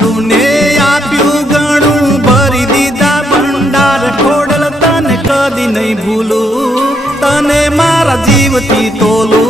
થોડું ને આપ્યું ઘણું ભરી દીધા ભંડાર ખોડલ તને કદી નહીં ભૂલું તને મારા જીવથી તોલું